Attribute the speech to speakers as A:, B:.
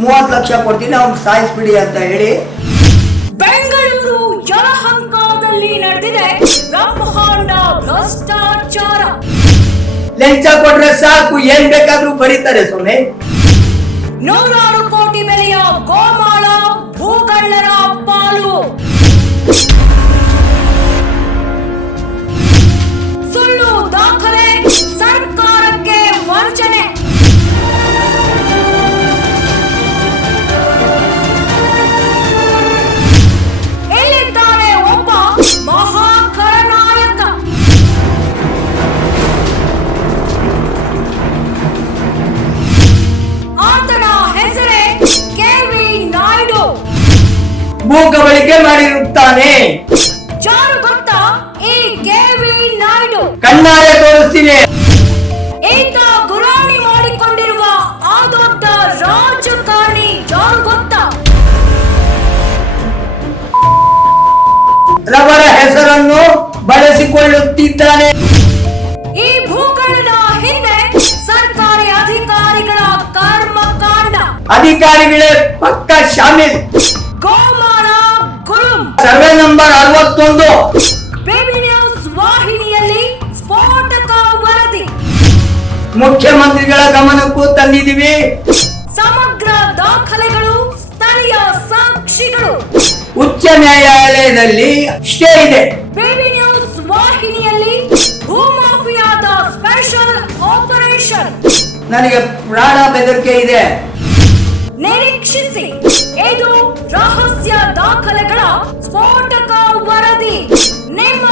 A: ಮೂವತ್ತು ಲಕ್ಷ ಕೊಡ್ತೀನಿ ಅವ್ನು ಸಾಯಿಸ್ಬಿಡಿ ಅಂತ ಹೇಳಿ.
B: ಬೆಂಗಳೂರು ಯಲಹಂಕದಲ್ಲಿ ನಡೆದಿದೆ ಬ್ರಹ್ಮಾಂಡ ಭ್ರಷ್ಟಾಚಾರ.
A: ಲಂಚ ಕೊಟ್ರೆ ಸಾಕು ಏನ್ ಬೇಕಾದ್ರೂ ಬರೀತಾರೆ ಸೋನೆ
B: ನೂರಾರು
A: ಭೂಕಬಳಿಕೆ ಮಾಡಿರುತ್ತಾನೆ.
B: ಯಾರು ಗೊತ್ತಾ ಈ ಕೆವಿ ನಾಯ್ಡು.
A: ಕಣ್ಣಾರೆ ತೋರಿಸ್ತೀನಿ.
B: ಈತ ಗುರಾಣಿ ಮಾಡಿಕೊಂಡಿರುವ ಆ ದೊಡ್ಡ ರಾಜಕಾರಣಿ ಯಾರು ಗೊತ್ತಾ
A: ರವರ ಹೆಸರನ್ನು ಬಳಸಿಕೊಳ್ಳುತ್ತಿದ್ದಾನೆ.
B: ಈ ಭೂಗಳದ ಹಿಂದೆ ಸರ್ಕಾರಿ ಅಧಿಕಾರಿಗಳ ಕರ್ಮಕಾಂಡ.
A: ಅಧಿಕಾರಿಗಳೇ ಪಕ್ಕ ಶಾಮಿಲ್. ನಂಬರ್ ಅರವತ್ತೊಂದು
B: ಬೇಬಿ ನ್ಯೂಸ್ ವಾಹಿನಿಯಲ್ಲಿ ಸ್ಫೋಟಕ ವರದಿ.
A: ಮುಖ್ಯಮಂತ್ರಿಗಳ ಗಮನಕ್ಕೂ ತಂದಿದ್ದೀವಿ
B: ಸಮಗ್ರ ದಾಖಲೆಗಳು ಸ್ಥಳೀಯ ಸಾಕ್ಷಿಗಳು.
A: ಉಚ್ಚ ನ್ಯಾಯಾಲಯದಲ್ಲಿ ಸ್ಟೇ ಇದೆ.
B: ಬೇಬಿ ನ್ಯೂಸ್ ವಾಹಿನಿಯಲ್ಲಿ ಭೂಮಾಫಿಯಾದ ಸ್ಪೆಷಲ್ ಆಪರೇಷನ್.
A: ನನಗೆ ಪ್ರಾಣ ಬೆದರಿಕೆ ಇದೆ.
B: ನಿರೀಕ್ಷಿಸಿ. ಇದು ರಹಸ್ಯ ದಾಖಲೆಗಳ ಸ್ಫೋಟಕ Name